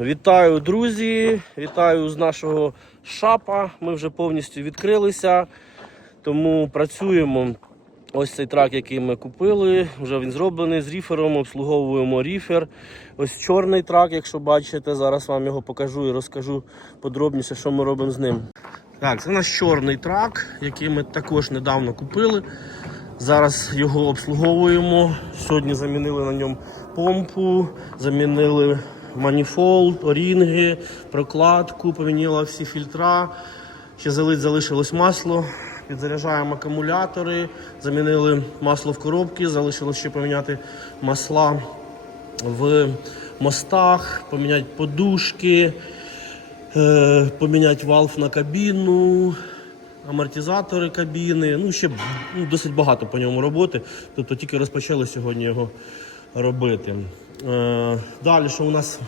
Вітаю, друзі! Вітаю з нашого шапа. Ми вже повністю відкрилися, тому працюємо. Ось цей трак, який ми купили. Вже він зроблений з ріфером, обслуговуємо ріфер. Ось чорний трак, якщо бачите, зараз вам його покажу і розкажу подробніше, що ми робимо з ним. Так, це наш чорний трак, який ми також недавно купили. Зараз його обслуговуємо. Сьогодні замінили на ньому помпу, замінили маніфолд, орінги, прокладку, поміняла всі фільтра. Ще залить залишилось масло. Підзаряджаємо акумулятори, замінили масло в коробці, залишилось ще поміняти масла в мостах, поміняти подушки, е, поміняти валф на кабіну, амортизатори кабіни. Ну, ще ну, досить багато по ньому роботи. Тобто тільки розпочали сьогодні його робити. Е, далі, що у нас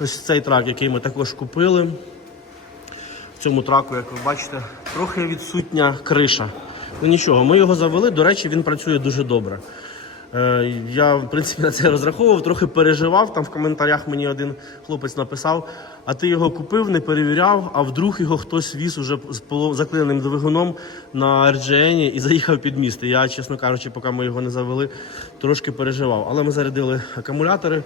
ось цей трак, який ми також купили. В цьому траку, як ви бачите, трохи відсутня криша. Ну нічого, ми його завели. До речі, він працює дуже добре. Е, я, в принципі, на це розраховував, трохи переживав. Там в коментарях мені один хлопець написав: а ти його купив, не перевіряв, а вдруг його хтось віз уже з заклиненим двигуном на RGN і заїхав під місто. Я, чесно кажучи, поки ми його не завели, трошки переживав. Але ми зарядили акумулятори.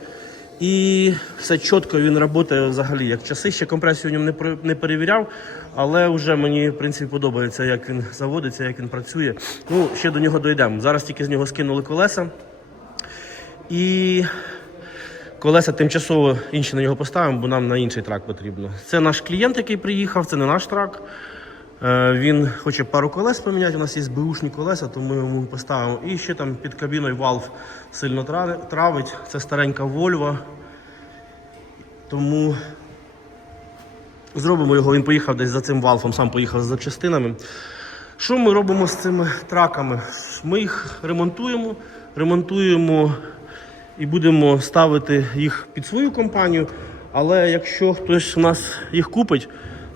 І все чітко він працює взагалі як часи. Ще компресію в ньому не, не перевіряв, але вже мені в принципі подобається, як він заводиться, як він працює. Ну, ще до нього дійдемо. Зараз тільки з нього скинули колеса. І колеса тимчасово інші на нього поставимо, бо нам на інший трак потрібно. Це наш клієнт, який приїхав, це не наш трак. Е, Він хоче пару колес поміняти. У нас є бушні колеса, то ми йому поставимо. І ще там під кабіною валв сильно травить. Це старенька Volvo. Тому зробимо його. Він поїхав десь за цим валфом, сам поїхав з запчастинами. Що ми робимо з цими траками? Ми їх ремонтуємо, ремонтуємо і будемо ставити їх під свою компанію. Але якщо хтось у нас їх купить,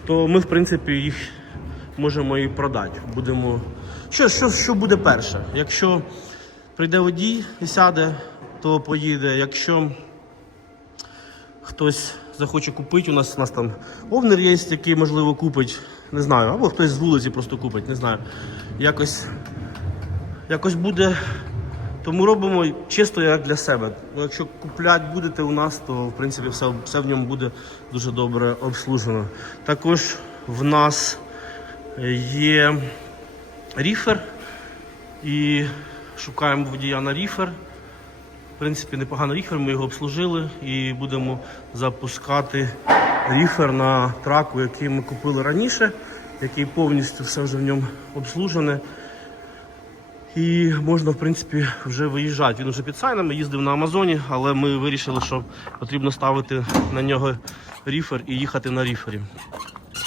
то ми, в принципі, їх можемо і продати. Будемо... Що, що, що буде перше? Якщо прийде водій і сяде, то поїде. Якщо хтось захоче купити, у нас, у нас там овнер є, який можливо купить, не знаю, або хтось з вулиці просто купить, не знаю. Якось, якось буде. Тому робимо чисто як для себе. Ну, Якщо купляти будете у нас, то в принципі все, все в ньому буде дуже добре обслужено. Також в нас є ріфер і шукаємо водія на ріфер. В принципі, непоганий ріфер, ми його обслужили і будемо запускати ріфер на траку, який ми купили раніше, який повністю все вже в ньому обслужене. І можна, в принципі, вже виїжджати. Він вже під сайнами їздив на Амазоні, але ми вирішили, що потрібно ставити на нього ріфер і їхати на ріфері.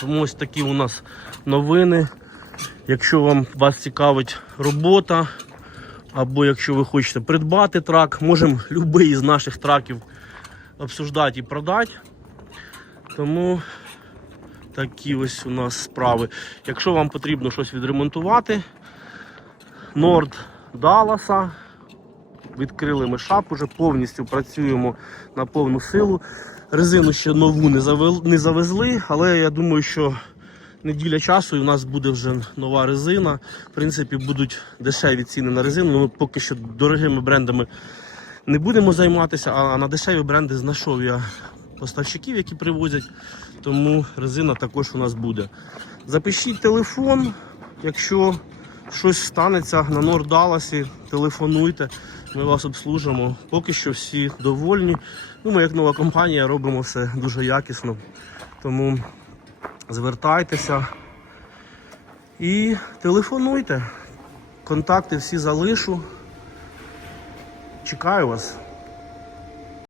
Тому ось такі у нас новини. Якщо вам вас цікавить робота, або якщо ви хочете придбати трак, можемо будь-який з наших траків обсуждати і продати. Тому такі ось у нас справи. Якщо вам потрібно щось відремонтувати, Норд Далласа. Відкрили ми шап, уже повністю працюємо на повну силу. Резину ще нову не, завел, не завезли, але я думаю, що неділя часу і у нас буде вже нова резина. В принципі, будуть дешеві ціни на резину. Ми поки що дорогими брендами не будемо займатися, а на дешеві бренди знайшов я поставщиків, які привозять. Тому резина також у нас буде. Запишіть телефон, якщо щось станеться на Нордаласі, телефонуйте, ми вас обслужимо. Поки що всі довольні. Ну, ми як нова компанія робимо все дуже якісно. Тому звертайтеся і телефонуйте. Контакти всі залишу. Чекаю вас.